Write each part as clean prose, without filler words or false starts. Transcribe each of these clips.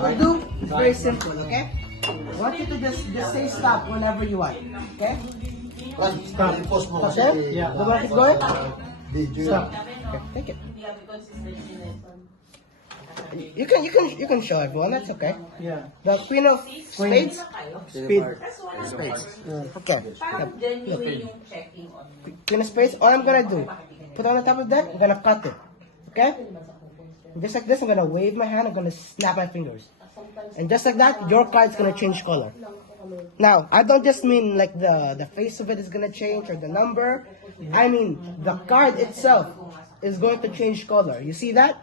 We'll do very simple, okay? I want you to just say stop whenever you want, okay? Stop. Post mo kasi. Yeah. The market going? Video. Stop. Okay, take it. You can show everyone. That's okay. Yeah. The Queen of Spades. Speed. Okay. Parang genuine yung checking on. Queen of Spades. All I'm gonna do, put on the top of that. I'm gonna cut it. Okay? Just like this, I'm gonna wave my hand. I'm gonna snap my fingers. And just like that, your card's gonna change color. Now, I don't just mean like the face of it is gonna change or the number. I mean the card itself is going to change color. You see that?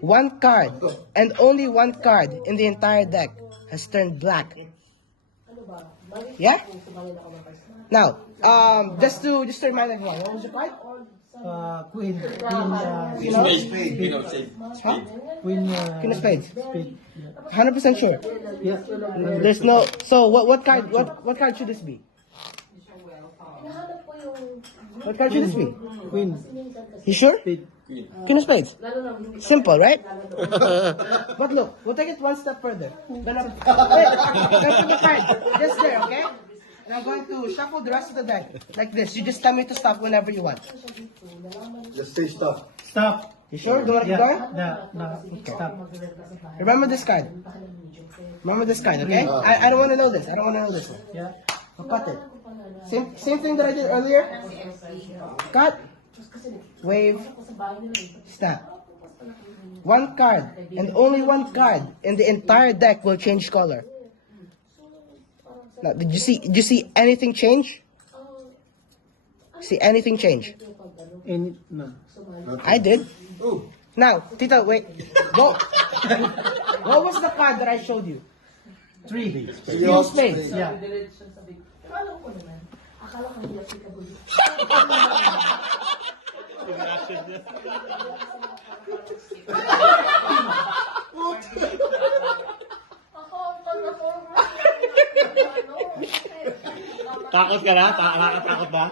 One card and only one card in the entire deck has turned black. Yeah? Now, just to remind everyone, what was your card? Queen. You know? Speed. Huh? Queen. Queen of Spades. Speed. 100% sure. Yeah. There's no. So what card? What card should this be? What card should this be? Queen. You sure? Speed. Queen of Spades. Simple, right? But look, we'll take it one step further. Gonna put the card just there, okay? And I'm going to shuffle the rest of the deck like this. You just tell me to stop whenever you want. Just say stop. Stop. You sure? Do you want to keep Yeah. going? No. Stop. Remember this card. Remember this card, okay? I don't want to know this. I don't want to know this one. Yeah. I'll cut it. Same thing that I did earlier. Cut. Wave. Snap. One card and only one card in the entire deck will change color. Now, did you see anything change? See anything change? No. I did. Oh. Now, Tita, wait. What was the card that I showed you? 3. Queen of Spades. Yeah. Takot ka na? Nakakatakot ba?